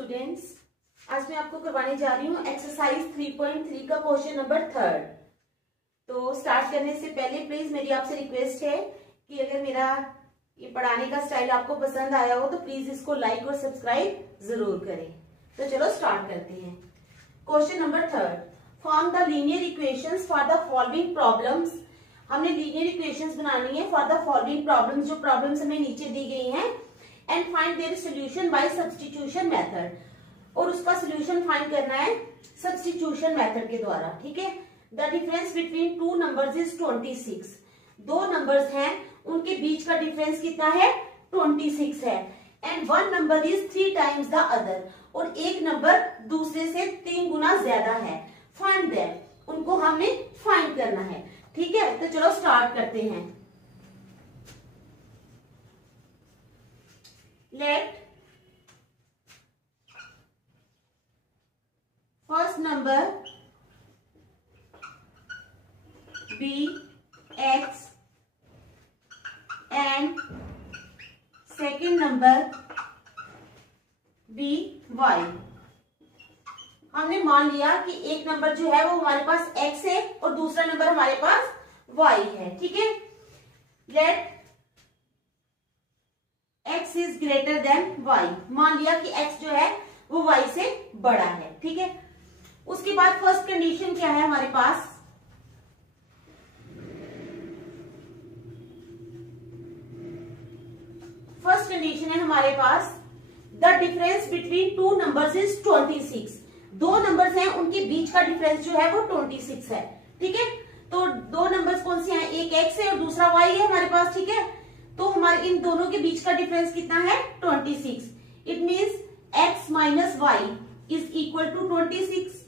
Students, आज मैं आपको करवाने जा रही हूँ एक्सरसाइज 3.3 का क्वेश्चन नंबर 3। तो स्टार्ट करने से पहले प्लीज मेरी आपसे रिक्वेस्ट है कि अगर मेरा ये पढ़ाने का स्टाइल आपको पसंद आया हो तो प्लीज इसको लाइक और सब्सक्राइब जरूर करें। तो चलो स्टार्ट करते हैं। Question number 3, form the linear equations for the following problems. हमने लीनियर इक्वेशंस बनानी है फॉर द फॉलोइंग प्रॉब्लम्स, जो प्रॉब्लम्स हमें नीचे दी गई हैं, and find their solution bye substitution method. और उसका सॉल्यूशन फाइंड करना है सब्स्टिट्यूशन मेथड के द्वारा। ठीक है। The difference between two numbers is 26। दो नंबर्स हैं, उनके बीच का डिफरेंस कितना है? 26 है। And one number is 3 times the other, और एक नंबर दूसरे से 3 गुना ज्यादा है। फाइंड देम, उनको हमने फाइंड करना है। ठीक है, तो चलो स्टार्ट करते हैं। Let first number be x and second number be y. हमने मान लिया कि एक नंबर जो है वो हमारे पास x है और दूसरा नंबर हमारे पास y है। ठीक है। Let x is greater than y। मान लिया कि x जो है वो y से बड़ा है। ठीक है। उसके बाद फर्स्ट कंडीशन क्या है हमारे पास? फर्स्ट कंडीशन है हमारे पास the difference between two numbers is 26। दो नंबर्स हैं, उनके बीच का डिफरेंस जो है वो 26 है। ठीक है। तो दो नंबर्स कौन से हैं? एक x है और दूसरा y है हमारे पास। ठीक है। तो हमारे इन दोनों के बीच का डिफरेंस कितना है? 26। It means x minus y is equal to 26।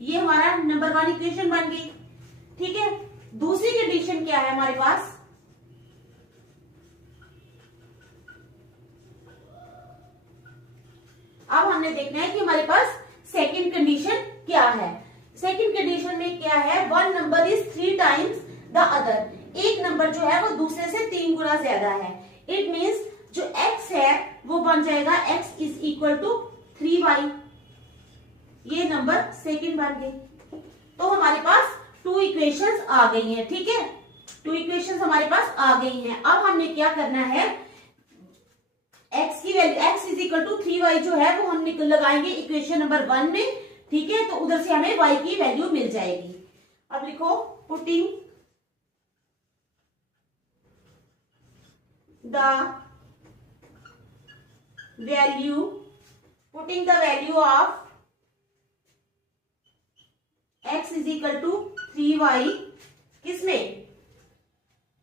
ये हमारा नंबर 1 इक्वेशन बन गई। ठीक है। दूसरी कंडीशन क्या है हमारे पास? अब हमने देखना है कि हमारे पास सेकंड कंडीशन क्या है। सेकंड कंडीशन में क्या है? One number is 3 times the other. एक नंबर जो है वो दूसरे से 3 गुना ज्यादा है। इट मीन्स जो x है वो बन जाएगा x is equal to 3y। ये नंबर सेकंड बन गई। तो हमारे पास 2 इक्वेशंस आ गई हैं। ठीक है। 2 इक्वेशंस हमारे पास आ गई हैं। अब हमने क्या करना है? x की value x is equal to 3y जो है वो हम लगाएंगे इक्वेशन नंबर 1 में। ठीक है। तो उधर से हमें y की वैल्यू मिल जाएगी। अब लिखो putting the value of x is equal to 3y किसमें?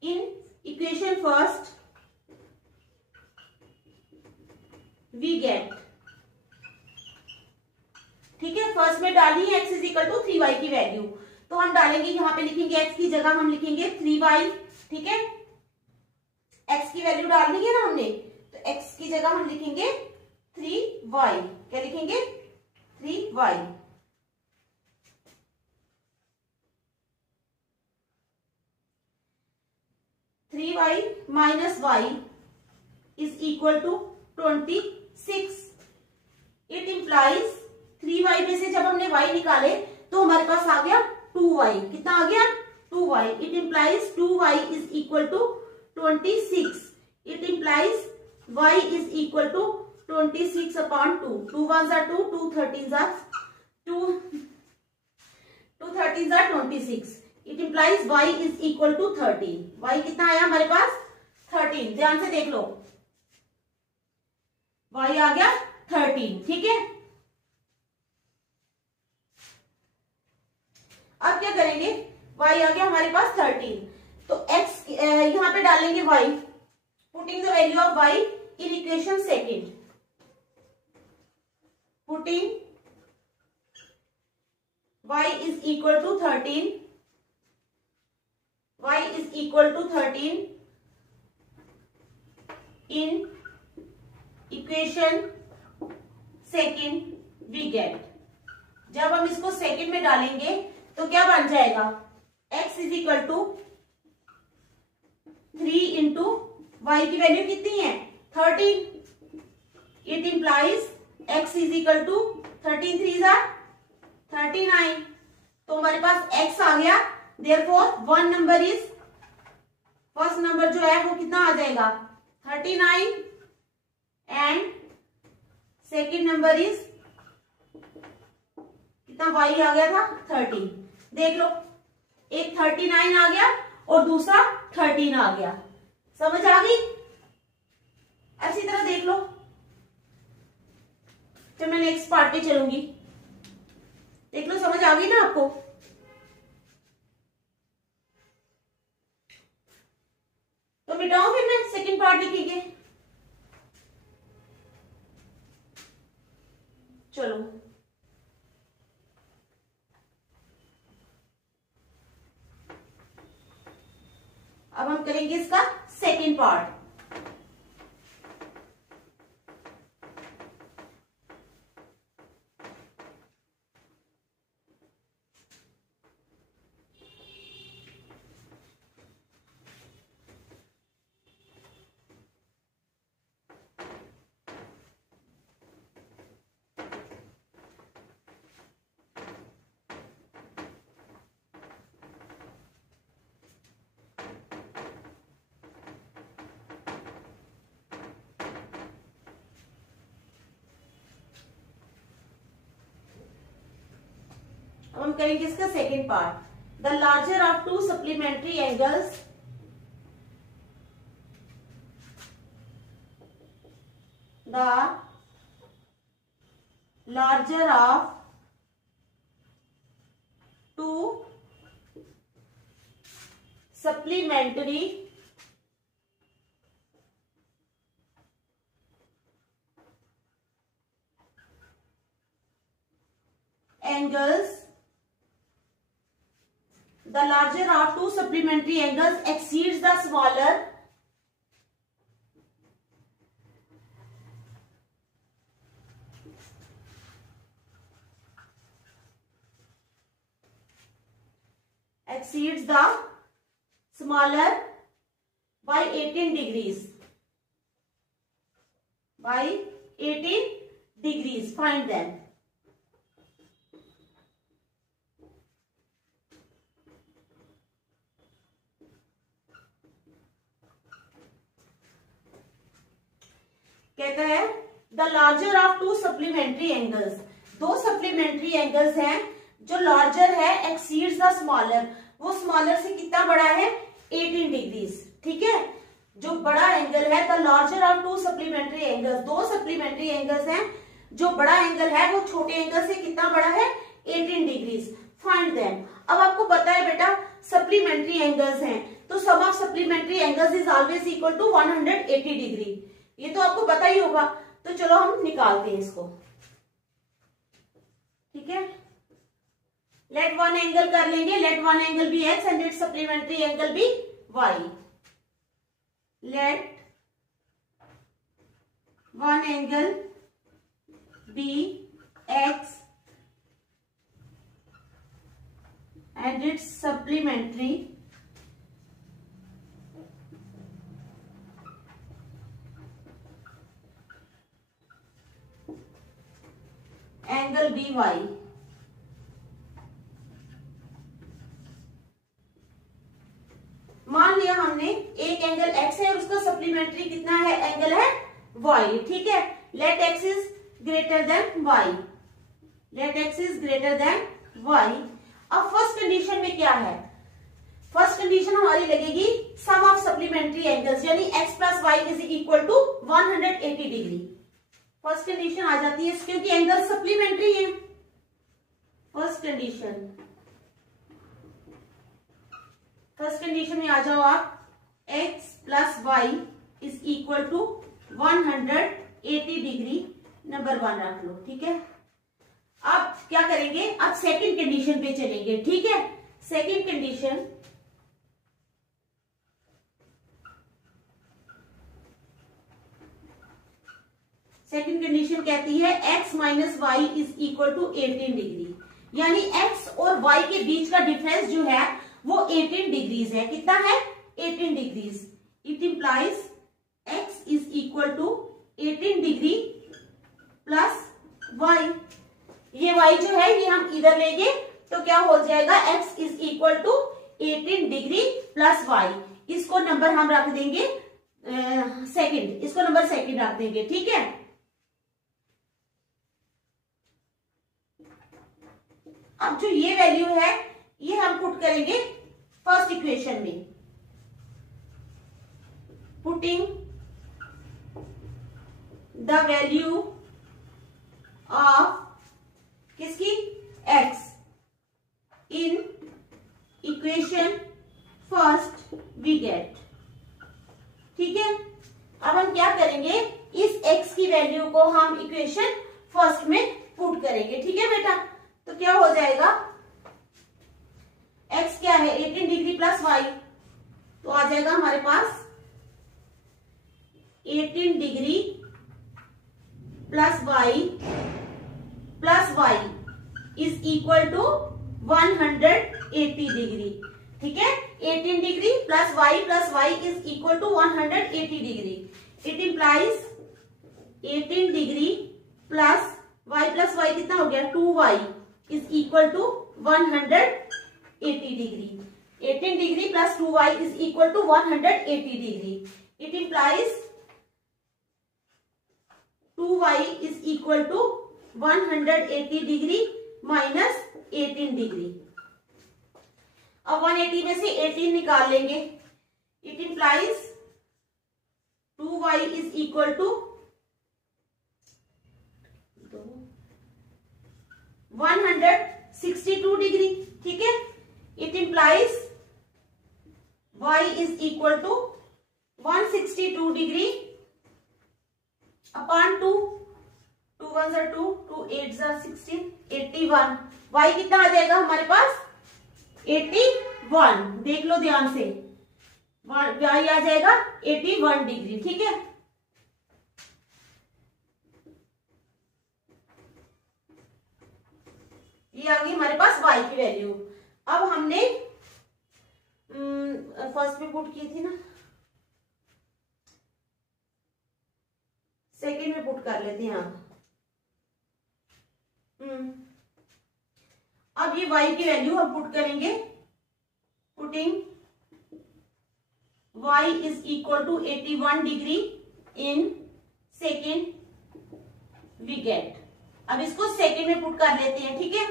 In equation first we get. ठीक है। फर्स्ट में डाली x is equal to 3y की वैल्यू, तो हम डालेंगे यहां पे, लिखेंगे x की जगह हम लिखेंगे 3y। ठीक है। x की वैल्यू डाल दी है ना हमने, तो x की जगह हम लिखेंगे 3y। क्या लिखेंगे? 3y। Minus y is equal to 26। It implies 3y में से जब हमने y निकाले तो हमारे पास आ गया 2y। कितना आ गया? 2y। It implies 2y is equal to 26। It implies y is equal to 26 upon 2। 2 1s are 2, 2 13s are 26। It implies y is equal to 13। y कितना आया हमारे पास? 13। ध्यान से देख लो, y आ गया 13। ठीक है। अब क्या करेंगे? y आ गया हमारे पास 13, तो x यहां पे डालेंगे y। Putting the value of y in equation second. Putting y is equal to 13। y is equal to 13 in equation second we get. जब हम इसको सेकेंड में डालेंगे तो क्या बन जाएगा? x is equal to 3 into y की वैल्यू कितनी है? 13। It implies x is equal to 13 3 जा 39, तो हमारे पास x आ गया। Therefore one number is, first number जो है वो कितना आ जाएगा 39 एंड सेकेंड नंबर इज कितना y आ गया था 13। देख लो, एक 39 आ गया और दूसरा 13 आ गया, समझ आ गई। ऐसी तरह देख लो, तो मैं नेक्स्ट पार्ट पे चलूंगी, देख लो समझ आ गई ना आपको। तो मिटाऊं फिर मैं सेकंड पार्ट लिखेंगे, चलो। अब हम करेंगे इसका सेकंड पार्ट। अब हम करेंगे इसका second part. The larger of to supplementary angles the larger of to supplementary angles, the larger of two supplementary angles exceeds the smaller by 18 degrees. By 18 degrees. Find them. कहता है the larger of to supplementary angles, दो supplementary angles हैं जो larger है exceeds the smaller, वो smaller से कितना बड़ा है 18 डिग्रीज। ठीक है, जो बड़ा एंगल है the larger of to supplementary angles, दो सप्लीमेंट्री एंगल्स हैं, जो बड़ा एंगल है वो छोटे एंगल से कितना बड़ा है 18 डिग्रीज। Find them. अब आपको पता है बेटा सप्लीमेंट्री एंगल्स हैं तो sum of supplementary angles is always equal to 180 degree, ये तो आपको पता ही होगा। तो चलो हम निकालते हैं इसको। ठीक है, लेट वन एंगल कर लेंगे, let one angle be x and its supplementary angle be y. Let one angle be x and its supplementary angle be y. मान लिया हमने एक एंगल एक्स है और उसका सप्लीमेंट्री कितना है एंगल है वाई। ठीक है, let x is greater than y, let x is greater than y. अब फर्स्ट कंडीशन में क्या है, फर्स्ट कंडीशन हमारी लगेगी सम ऑफ सप्लीमेंट्री एंगल्स, यानी x plus y is equal to 180 degree. First condition आ जाती है क्योंकि एंगल सप्लीमेंट्री है। फर्स्ट कंडीशन में आ जाओ आप, x plus y is equal to 180 degree, number 1 रख लो। ठीक है, अब क्या करेंगे, अब सेकंड कंडीशन पे चलेंगे। ठीक है, सेकंड कंडीशन, सेकंड कंडीशन कहती है x minus y is equal to 18 degree, यानी x और y के बीच का डिफरेंस जो है वो 18 डिग्रीज है। कितना है 18 degrees. It implies x is equal to 18 degree plus y जो है ये हम इधर लेंगे, तो क्या हो जाएगा, x is equal to 18 degree plus y. इसको नंबर हम रख देंगे सेकंड, इसको नंबर सेकंड रख देंगे, ठीक है। अब जो ये वैल्यू है ये हम पुट करेंगे फर्स्ट इक्वेशन में, पुटिंग द वैल्यू ऑफ किसकी, x in equation first we get, ठीक है। अब हम क्या करेंगे, इस x की वैल्यू को हम इक्वेशन फर्स्ट में पुट करेंगे, ठीक है बेटा। तो क्या हो जाएगा, x क्या है 18 डिग्री प्लस y, तो आ जाएगा हमारे पास 18 degree plus y is equal to 180 degree, ठीक है। 18 degree plus y is equal to 180 degree. It implies 18 degree plus y कितना हो गया, 2y is equal to 180 degree. 18 degree plus 2y is equal to 180 degree. It implies 2y is equal to 180 degree minus 18 degree. अब 180 में से 18 निकाल लेंगे। It implies 2y is equal to 162 degree, ठीक है। It implies y is equal to 162 degree upon 2, 2 1 ज़ा 2, 2 8 ज़ा 16, 81। y कितना आ जाएगा हमारे पास 81, देख लो ध्यान से, y आ जाएगा 81 डिग्री, ठीक है। ये आ गई हमारे पास y की वैल्यू। अब हमने फर्स्ट में पुट की थी ना, सेकेंड में पुट कर लेते हैं अब ये y की वैल्यू हम पुट करेंगे, putting y is equal to 81 degree in second we get. अब इसको सेकेंड में पुट कर लेते हैं, ठीक है।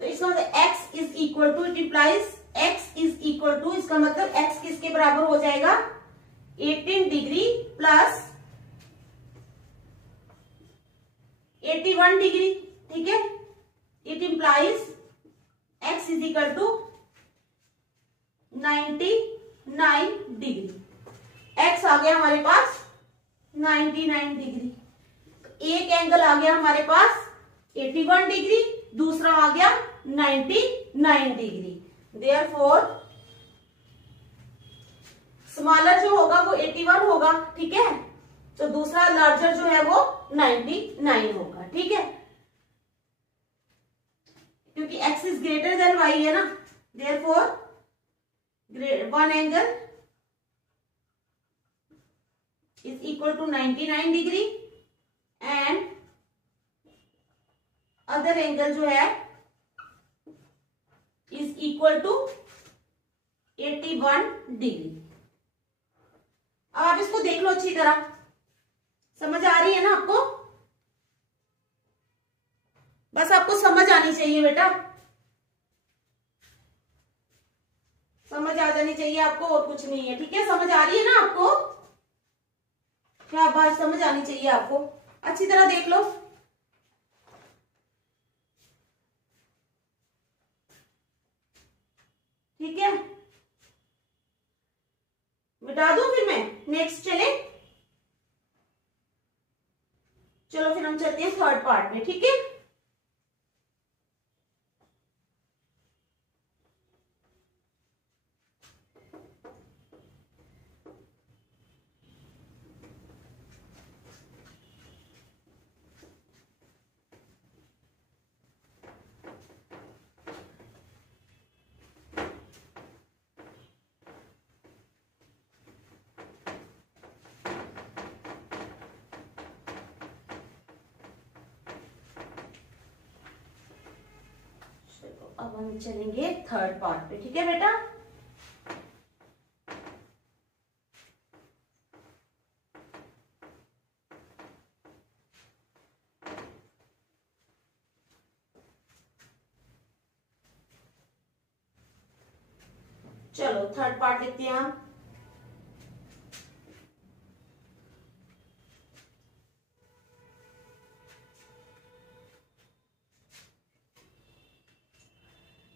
तो इसका मतलब x is equal to, it implies x is equal to, इसका मतलब x किसके बराबर हो जाएगा 18 डिग्री प्लस 81 डिग्री, ठीक है। It implies x is equal to 99 degree. x आ गया हमारे पास 99 डिग्री। एक एंगल आ गया हमारे पास 81 डिग्री, दूसरा आ गया 99 डिग्री। देयरफॉर स्मॉलर जो होगा वो 81 होगा, ठीक है। तो दूसरा लार्जर जो है वो 99 होगा, ठीक है, क्योंकि x is greater than y है ना। Therefore one angle is equal to 99 degree and other angle जो है इज इक्वल टू 81 डिग्री। अब आप इसको देख लो अच्छी तरह, समझ आ रही है ना आपको? बस आपको समझ आनी चाहिए बेटा, समझ आ जानी चाहिए आपको, और कुछ नहीं है, ठीक है। समझ आ रही है ना आपको? क्या बात, समझ आनी चाहिए आपको, अच्छी तरह देख लो। ठीक है, मिटा दूं फिर मैं, नेक्स्ट चले। चलो फिर हम चलते हैं थर्ड पार्ट में, ठीक है। अब हम चलेंगे थर्ड पार्ट पे, ठीक है बेटा। चलो थर्ड पार्ट देखते हैं हम।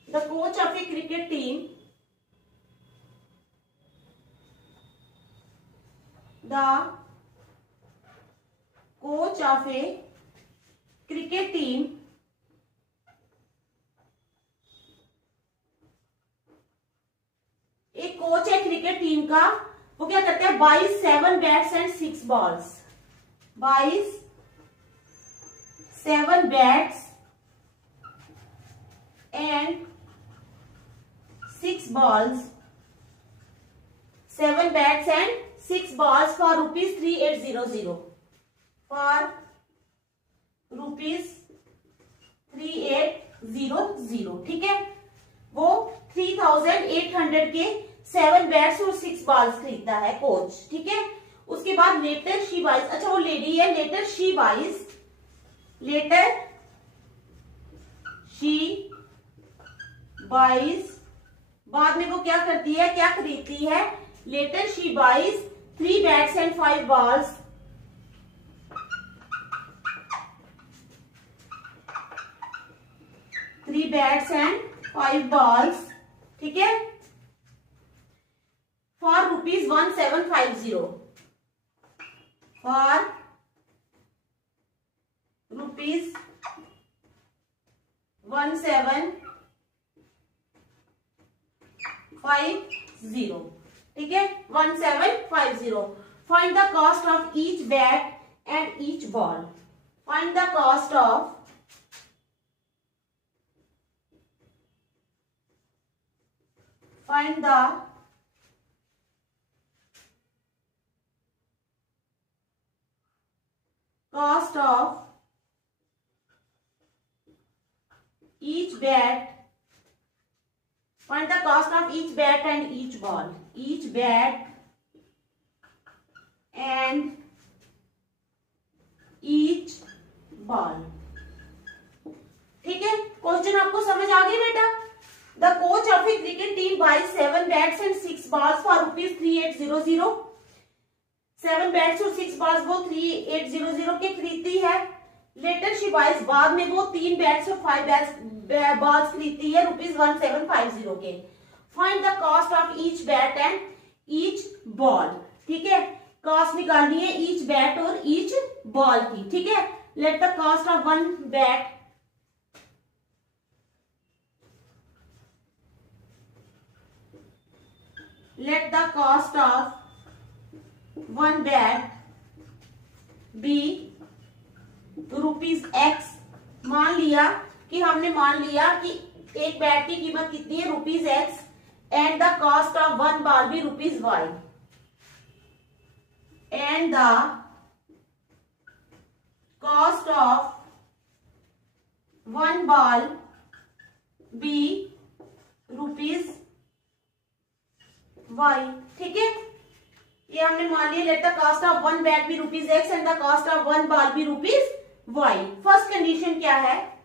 The coach of a cricket team, the coach of a cricket team एक कोच है क्रिकेट टीम का, वो क्या करते हैं, buys 7 bats and 6 balls, buys 7 bats and 6 balls, 7 bats and 6 balls for rupees 3800, for rupees 3800, ठीक है। वो 3800 के 7 बैट्स और 6 बॉल्स खरीदता है कोच, ठीक है। उसके बाद लेटर शी बाइज, अच्छा वो लेडी है, later she buys, later she buys, बाद में वो क्या करती है, क्या खरीदती है, later she buys 3 bats and 5 balls, 3 bats and 5 balls, ठीक है, फॉर रुपीज 1750, फॉर रुपीज 1750, ठीक है, 1750। Find the cost of each bat and each ball, find the cost of find the cost of each bat, find the cost of each bat and each ball, each bat and each ball, ठीक है। Question आपको समझ आ गया बेटा। The coach of a cricket team buys 7 bats and 6 balls for rupees 3800, 7 bats और 6 balls वो 3800 के खरीदती है। Later she buys, बाद में वो 3 bats और 5 balls खरीदती है रुपीज 1750 के। Find the cost of each bat and each ball, ठीक है, कॉस्ट निकालनी है each bat और each ball की, ठीक है। Let the cost of one bat, let the cost of one bat be rupees x, मान लिया कि हमने मान लिया कि एक बैट की कीमत कितनी है rupees x, and the cost of one ball be rupees y, and the cost of one ball be rupees y, ठीक है। ये हमने मान लिया, let the cost of one bat be rupees x and the cost of one ball be rupees y. First condition क्या है,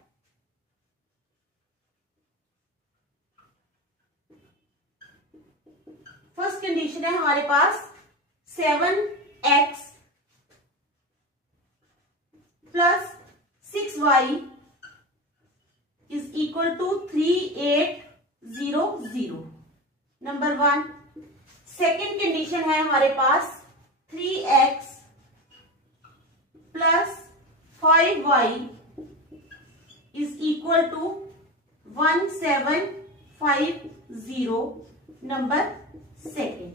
first condition है हमारे पास 7x plus 6y is equal to 3800, number 1। Second condition है हमारे पास 3x plus 5y is equal to 1750, number second.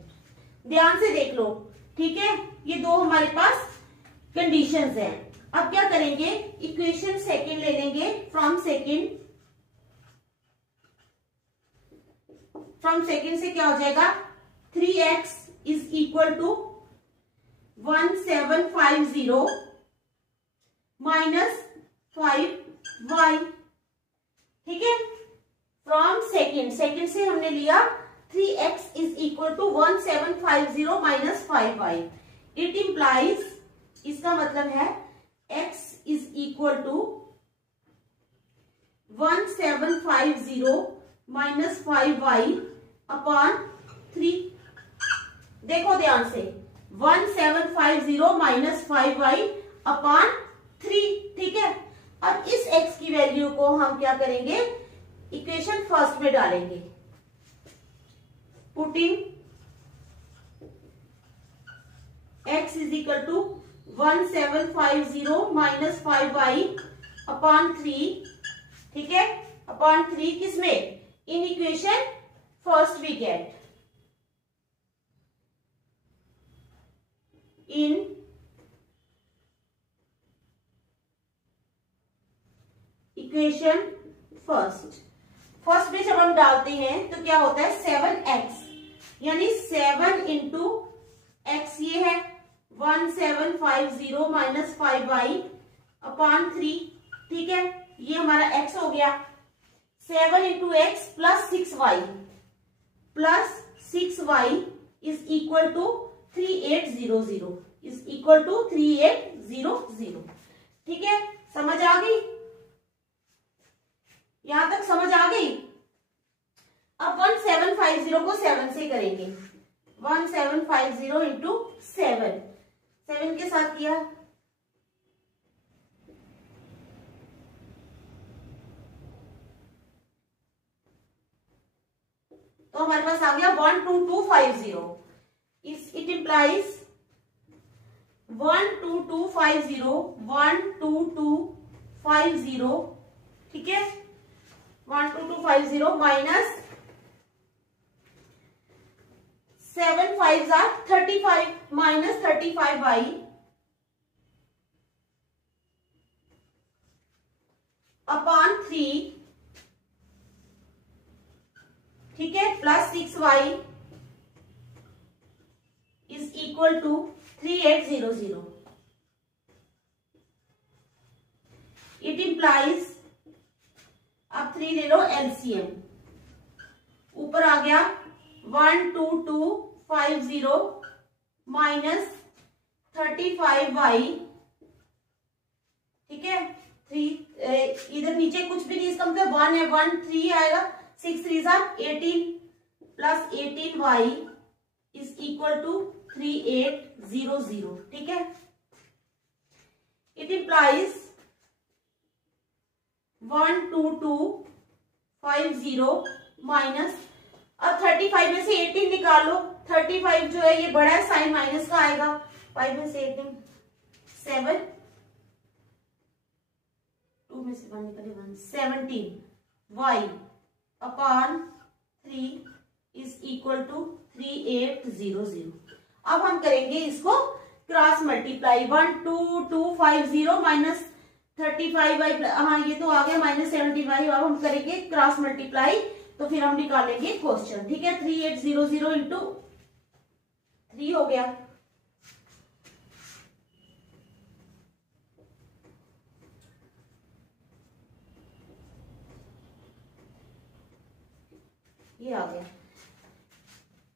ध्यान से देख लो, ठीक है, ये दो हमारे पास कंडीशंस हैं। अब क्या करेंगे, इक्वेशन सेकेंड ले लेंगे फ्रॉम सेकेंड, फ्रॉम सेकेंड से क्या हो जाएगा, 3x is equal to 1750 minus 5y, ठीक है। फ्रॉम सेकेंड, सेकेंड से हमने लिया 3x is equal to 1750 minus 5y। It implies, इसका मतलब है x is equal to 1750 minus 5y upon 3। देखो ध्यान से, 1750 माइनस 5y अपॉन 3, ठीक है। अब इस x की वैल्यू को हम क्या करेंगे, इक्वेशन फर्स्ट में डालेंगे। Putting x is equal to 1750 minus 5y upon 3, ठीक है, अपॉन 3 किसमें, in equation first we get, in equation first में जब हम डालते हैं तो क्या होता है 7x, यानी 7 इंटू एक्स, ये है 1750 माइनस 5y अपॉन 3, ठीक है, ये हमारा x हो गया। 7 into x plus 6y is equal to 3800, is equal to 3800, ठीक है। समझ आ गई, यहां तक समझ आ गई। अब 1750 को 7 से करेंगे, 1750 इंटू 7 के साथ किया, तो हमारे पास आ गया 12250। इट इंप्लाइज 12250, ठीक है, 12250 minus 7 5s are 35 minus 35y upon 3, ठीक है, plus 6y is equal to 3800। It implies, अब 3 ले लो एलसीएम, ऊपर आ गया 12250 माइनस 35y, ठीक है, 3 इधर नीचे कुछ भी नहीं, इसका मतलब 1 है, 1 3 आएगा, 6 3 18 plus 18y is equal to 3800, ठीक है। इट इंप्लाइज 12250 माइनस, अब 35 में से 18 निकालो, 35 जो है ये बड़ा है, साइन माइनस का आएगा, 5 में से 18 7, 2 में से 1 निकले 1, 17y upon 3 is equal to 3800। अब हम करेंगे इसको क्रॉस मल्टीप्लाई, 12250 माइनस 35y, हाँ ये तो आ गया माइनस 70y। अब हम करेंगे क्रॉस मल्टीप्लाई, तो फिर हम निकालेंगे क्वेश्चन, ठीक है। 3800 इंटू 3 हो गया, ये आ गया।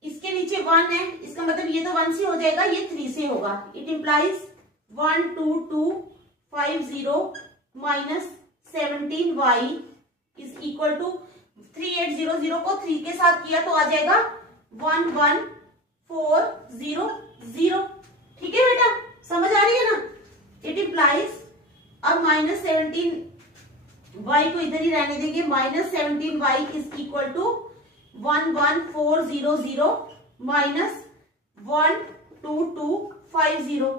इसके नीचे 1 है, इसका मतलब ये तो 1 से हो जाएगा, ये 3 से होगा। It implies 12250 minus 17y is equal to 3800 को 3 के साथ किया तो आ जाएगा 11400, ठीक है बेटा, समझ आ रही है ना। इट इंप्लाइज, अब माइनस 17y को इधर ही रहने देंगे, minus 17y is equal to 11400 minus 12250।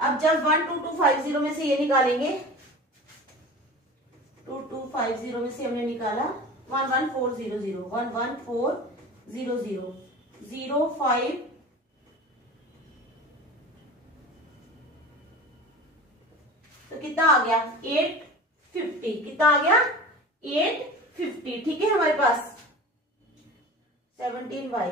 अब जब 12250 में से ये निकालेंगे, 2250 में से हमने निकाला 11400, 11400 05, तो कितना आ गया 850, कितना आ गया 850, ठीक है। हमारे पास 17y,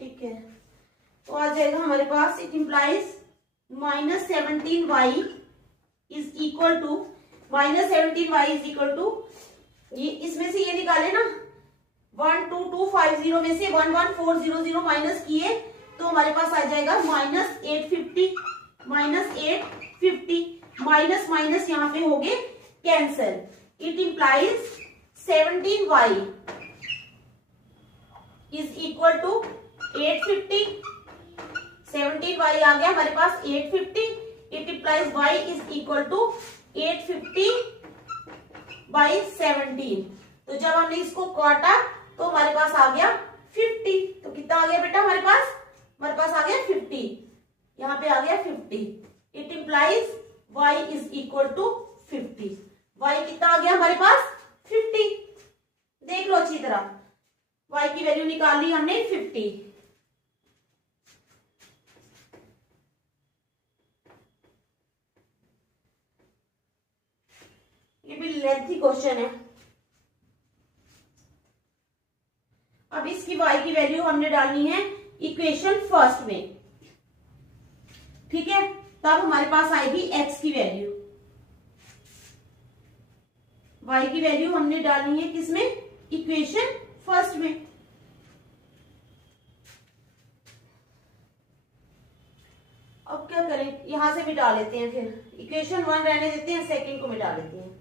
ठीक है, तो आ जाएगा हमारे पास, it implies -17y is equal to, -17y is equal to, ये इसमें से ये निकाले ना, 12250 में से 11400 माइनस किए तो हमारे पास आ जाएगा -850, माइनस माइनस यहाँ पे हो गए cancel. It implies 17y is equal to 850, 17y आ गया हमारे पास 850। It implies y is equal to 850/17। तो जब हमने इसको काटा तो हमारे पास आ गया 50। तो कितना आ गया बेटा हमारे पास आ गया 50, यहाँ पे आ गया 50। It implies y is equal to 50। y कितना आ गया हमारे पास 50। देख लो अच्छी तरह, y की वैल्यू निकाल ली हमने 50। ये भी लेंथी क्वेश्चन है। अब इसकी y की वैल्यू हमने डालनी है इक्वेशन फर्स्ट में, ठीक है, तब हमारे पास आएगी x की वैल्यू। y की वैल्यू हमने डालनी है किसमें, इक्वेशन फर्स्ट में। अब क्या करें, यहां से मिटा लेते हैं, फिर इक्वेशन 1 रहने देते हैं, सेकंड को मिटा लेते हैं।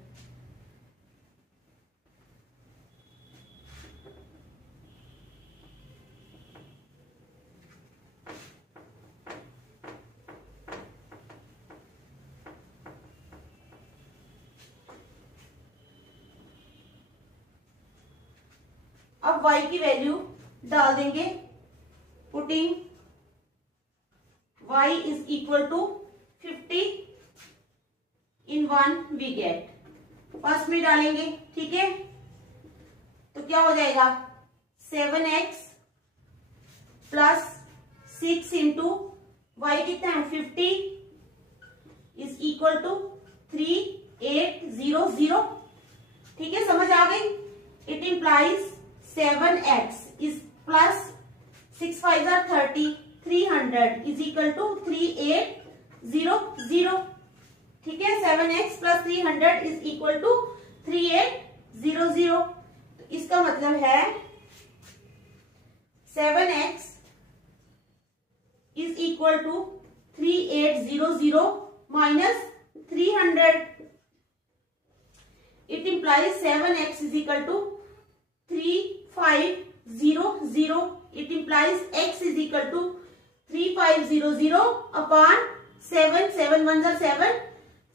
अब y की वैल्यू डाल देंगे, putting y is equal to 50 in 1 we get, first में डालेंगे, ठीक है, तो क्या हो जाएगा 7x प्लस 6 इंटू y कितना है 50 इज इक्वल टू 3800, ठीक है, समझ आ गई। It implies 7x is plus 6 5 are 30, 300 is equal to 3800, ठीक है, 7x plus 300 is equal to 3800। तो इसका मतलब है 7x is equal to 3800 minus 300। It implies 7x is equal to 3500। It implies x is equal to 3500 upon 7, 7 1s are 7,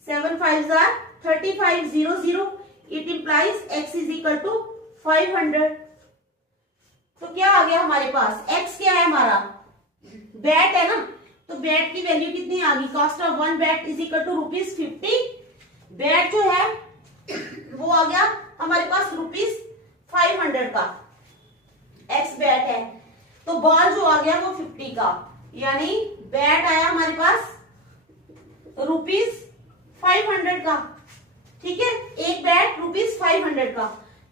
7 5s are 3500। It implies x is equal to 500। तो क्या आ गया हमारे पास, x क्या है हमारा, बैट है ना, तो बैट की वैल्यू कितनी आ गई, cost of 1 bat is equal to ₹50। Bat जो है वो आ गया हमारे पास ₹500 का, एक्स बैट है, तो बॉल जो आ गया वो 50 का, यानी बैट आया हमारे पास ₹500 का, ठीक है, एक बैट ₹500 का,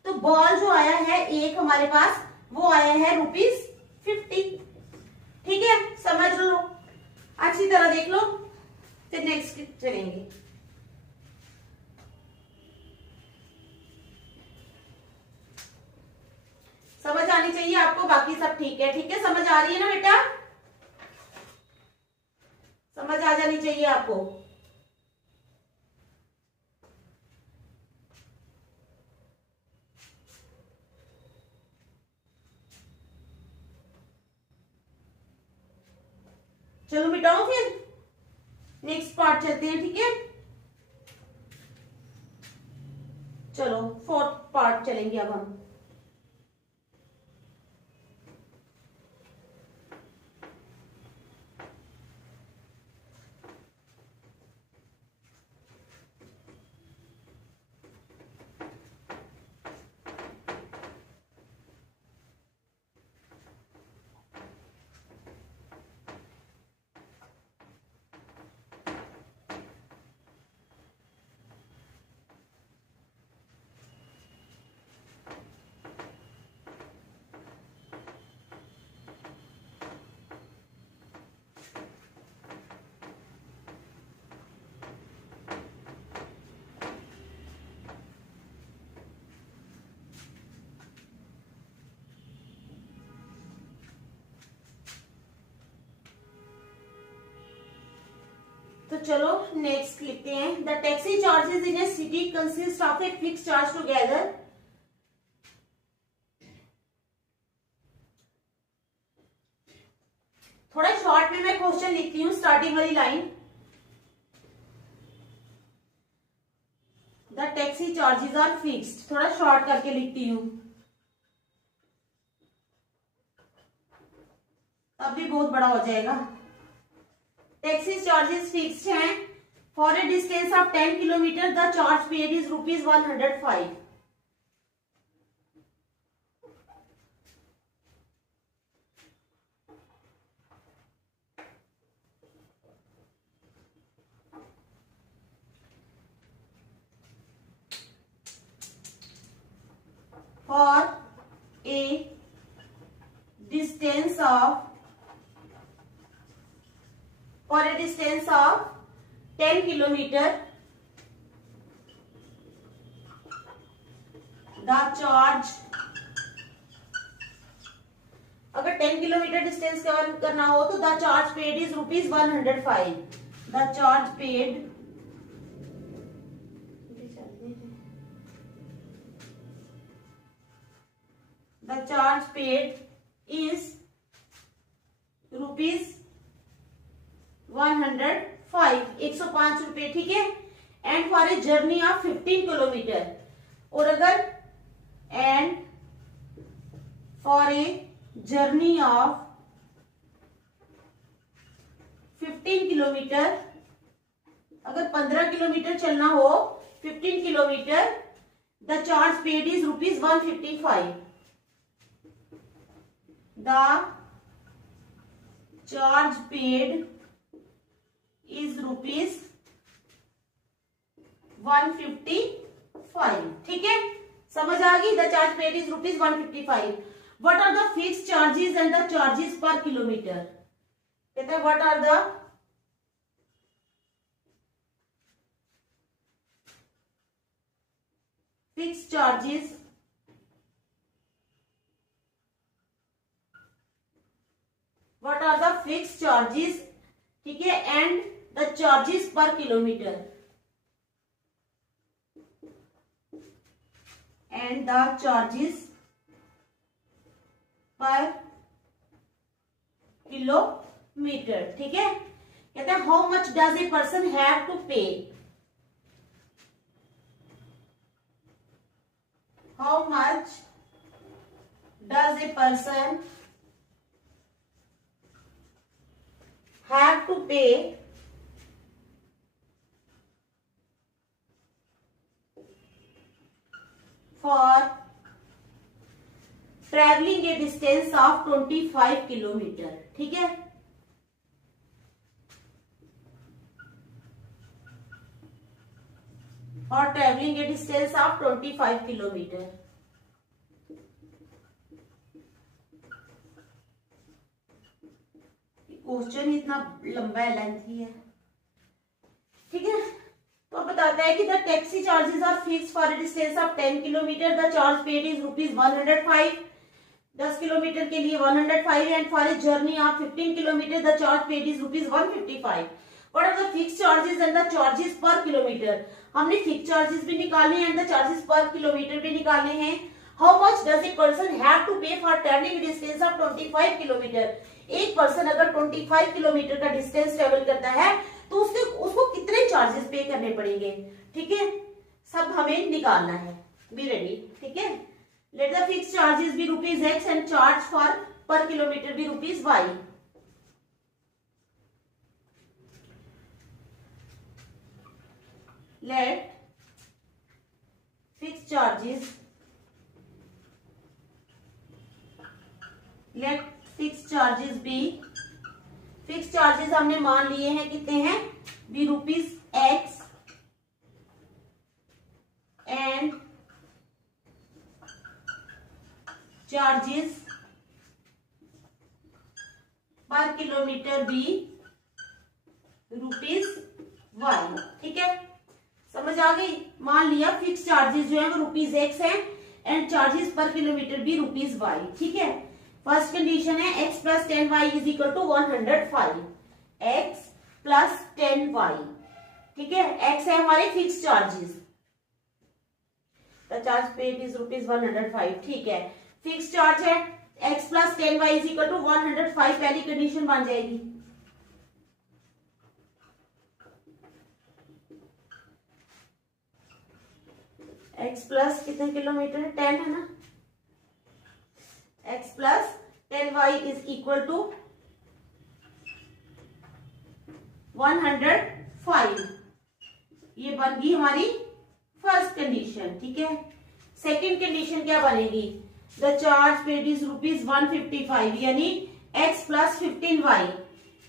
तो बॉल जो आया है एक हमारे पास वो आया है ₹50, ठीक है, समझ लो, अच्छी तरह देख लो, फिर नेक्स्ट चलेंगे। समझ आनी चाहिए आपको, बाकी सब ठीक है, ठीक है, समझ आ रही है ना बेटा, समझ आ जानी चाहिए आपको। चलो मिटाओ, फिर नेक्स्ट पार्ट चलते हैं, ठीक है, चलो 4th पार्ट चलेंगे अब हम। तो चलो नेक्स्ट लिखते हैं। The taxi charges in a city consist of a fix charge together. थोड़ा शॉर्ट में मैं क्वेश्चन लिखती हूँ, स्टार्टिंग वाली line. The taxi charges are fixed, थोड़ा शॉर्ट करके लिखती हूँ, तब भी बहुत बड़ा हो जाएगा। टैक्सी चार्जेस फिक्स्ड हैं। For a distance of 10 kilometre the charge paid is ₹105। For a distance of 10 kilometre the charge, अगर 10 किलोमीटर डिस्टेंस कवर करना हो तो the charge paid is ₹105। The charge paid is ₹105, 105 रुपए, ठीक है। And for a journey of 15 kilometre, और अगर and for a journey of 15 kilometre, अगर 15 किलोमीटर चलना हो 15 kilometre, the charge paid is ₹155। The charge paid is ₹155, ठीक है, समझ आ गई। The charge paid is ₹155। What are the fixed charges and the charges per kilometer? कहते हैं what are the fixed charges what are the fixed charges, ठीक है, and the charges per kilometer, and the charges per kilometer, ठीक है। कहते हैं how much does a person have to pay, how much does a person have to pay for traveling a distance of 25 kilometre, ठीक है। For traveling a distance of 25 kilometre, question इतना लंबा है, lengthy है, ठीक है। तो बताता है कि the taxi charges are fixed for a distance of 10 kilometre the charge paid is ₹105। 10 kilometre के लिए 105 and for a journey of 15 kilometre the charge paid is ₹155। What are the fixed charges and the charges per kilometre? हमने fixed charges भी निकाले and the charges per kilometre भी निकाले हैं। How much does a person have to pay for travelling distance of 25 kilometre? एक person अगर 25 kilometre का distance travel करता है तो उसको कितने चार्जेस पे करने पड़ेंगे, ठीक है, सब हमें निकालना है। बी रेडी, ठीक है। Let the fixed charges be ₹X and charge for per kilometre be ₹Y। Let fixed charges, let fixed charges be, fixed charges हमने मान लिए हैं कितने हैं, be ₹X and charges per kilometre be ₹Y, ठीक है, समझ आ गई। मान लिया फिक्स चार्जेस जो है वो ₹X है एंड चार्जेस पर किलोमीटर भी ₹Y, ठीक है। फर्स्ट कंडीशन है x + 10y = 105, x plus 10y। ठीक है, x है हमारे fix charges, the charge paid is ₹105। ठीक है, फिक्स चार्ज है, x plus 10y is equal to 105, पहली कंडीशन बन जाएगी। x प्लस कितने किलोमीटर है, 10 है ना, x plus 10y is equal to 105। ये बन गई हमारी फर्स्ट कंडीशन। ठीक है, सेकंड कंडीशन क्या बनेगी, द चार्ज पेड इज ₹155, यानी x plus 15y,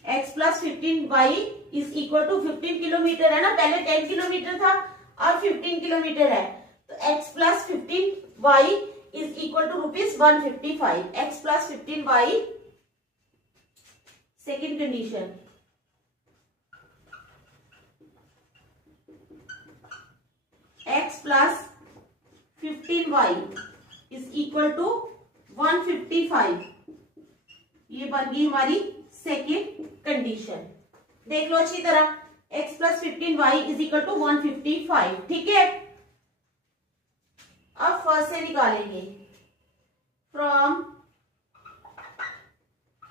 x plus 15y is equal to 15 kilometre है ना, पहले 10 किलोमीटर था अब 15 किलोमीटर है, तो x plus 15y is equal to ₹155, x plus 15y second condition. x plus 15y is equal to 155, ये बन गई हमारी सेकेंड कंडीशन। देख लो अच्छी तरह, x plus 15y is equal to 155। ठीक है, अब फर्स्ट से निकालेंगे, फ्रॉम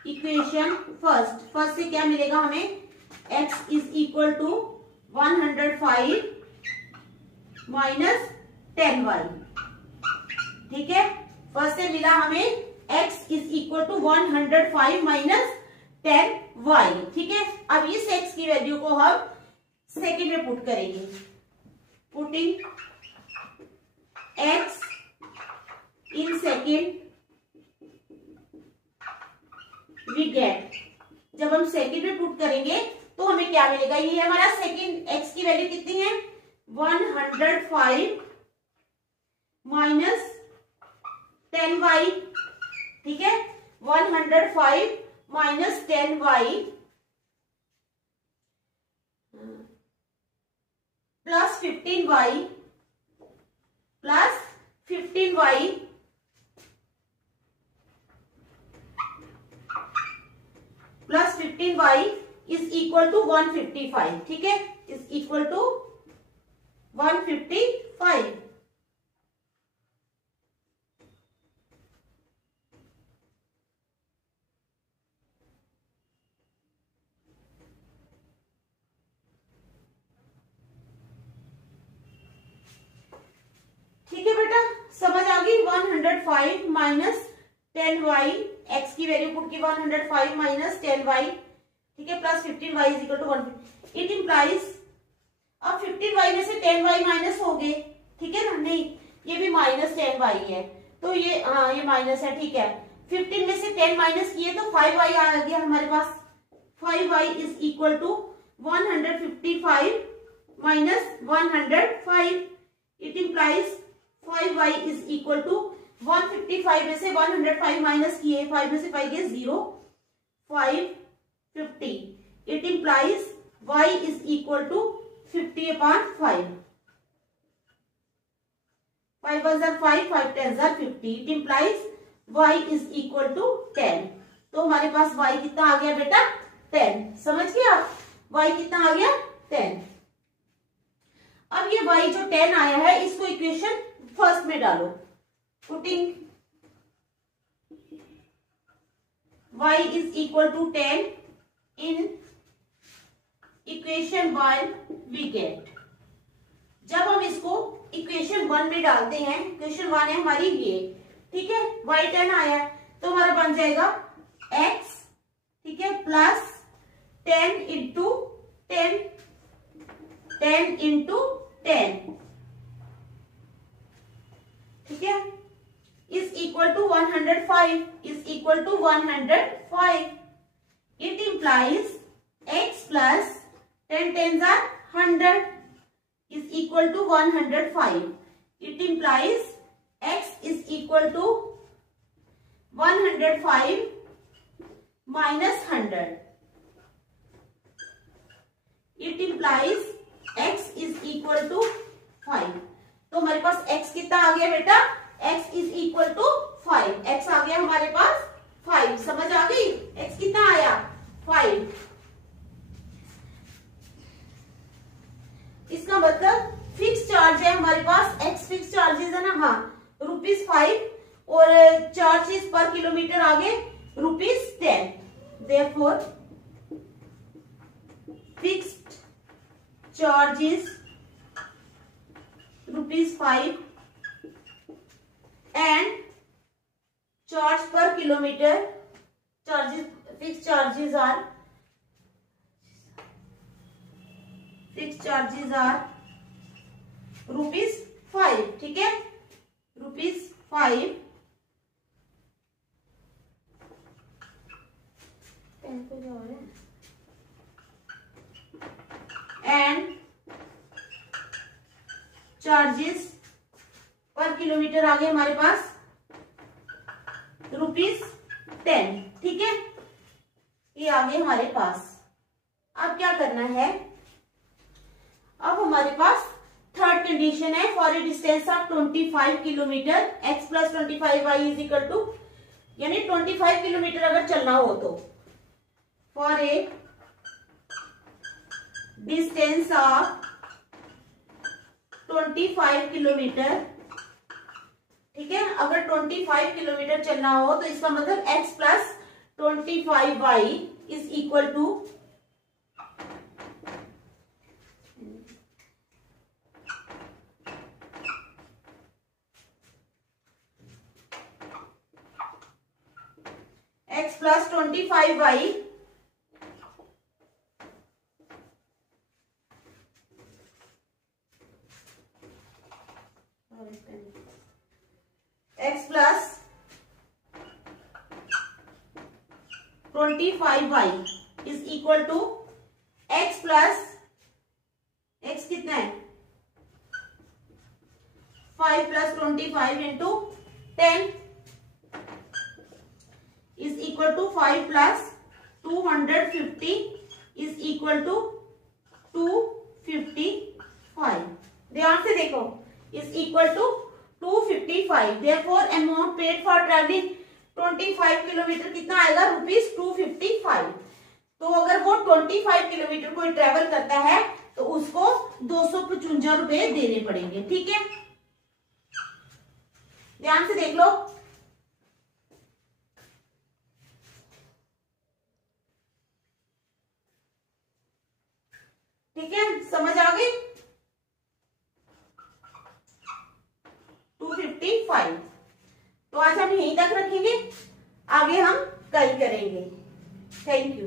इक्वेशन फर्स्ट से क्या मिलेगा हमें, x is equal to 105 minus 10y। ठीक है, फर्स्ट से मिला हमें x is equal to 105 minus 10y। ठीक है, अब इस x की वैल्यू को हम सेकंड में पुट करेंगे, putting x in second we get, जब हम सेकंड में पुट करेंगे तो हमें क्या मिलेगा, ये हमारा सेकंड x की वैल्यू कितनी है, 105 माइनस 10y। ठीक है, 105 minus 10y plus 15y plus 15y plus 15y is equal to 155। ठीक है, इज इक्वल टू 155। ठीक है बेटा, समझ आ गई, 105 माइनस 10y, x की वैल्यू पुट की 105 माइनस 10y। ठीक है, plus 15y is equal to 150। It implies, अब 15y में से 10y माइनस हो गए। ठीक है ना, नहीं ये भी माइनस 10y है, तो ये हाँ ये माइनस है। ठीक है, 15 में से 10 माइनस किए तो 5y आ गया हमारे पास, 5y is equal to 155 minus 105। It implies 5y is equal to 155 में से 105 माइनस किए, 5 में से 5 गए 0, 550। It implies y is equal to 50/5। 5 1 5, 5 10 50। It implies y is equal to 10। तो हमारे पास y कितना आ गया बेटा, 10। समझ गए आप, y कितना आ गया, 10। अब ये y जो 10 आया है इसको इक्वेशन फर्स्ट में डालो, putting y is equal to 10 in equation 1 we get. जब हम इसको इक्वेशन 1 में डालते हैं, इक्वेशन 1 है हमारी ये। ठीक है, y 10 आया तो हमारा बन जाएगा x, ठीक है, प्लस 10 इंटू 10, 10 इंटू 10। ठीक है, is equal to 105, is equal to 105। It implies x plus 10 10s are 100 is equal to 105. It implies x is equal to 105 minus 100. It implies x is equal to 5. तो हमारे पास x कितना आ गया बेटा, x is equal to 5. x आ गया हमारे पास 5। समझ आ गई, x कितना आया 5। फिक्स चार्जेस है ना, हाँ, ₹5 और चार्जेस पर किलोमीटर आगे ₹10। Therefore fixed charges ₹5 and charge per kilometre charges fix charges are ₹5, ठीक है, ₹5 एंड चार्जेस पर किलोमीटर आ गए हमारे पास ₹10, ठीक है, ये आ गए हमारे पास। अब क्या करना है, अब हमारे पास थर्ड कंडीशन है, for a distance of 25 kilometre x plus 25y is equal to, यानी 25 किलोमीटर अगर चलना हो तो for a distance of 25 kilometre, ठीक है, अगर 25 किलोमीटर चलना हो तो इसका मतलब x plus 25y is equal to x plus 25y x plus 25y is equal to x plus x कितना है 5 plus 25 into 10 is equal to 5 plus 250 is equal to 255। ध्यान से देखो, is equal to 255। Therefore amount paid for travelling 25 kilometre कितना आएगा, ₹255। तो अगर वो 25 किलोमीटर कोई ट्रेवल करता है तो उसको ₹255 देने पड़ेंगे, ठीक है, ध्यान से देख लो। ठीक है, समझ आ गई। 255। तो आज हम यहीं तक रखेंगे, आगे हम कल करेंगे। Thank you.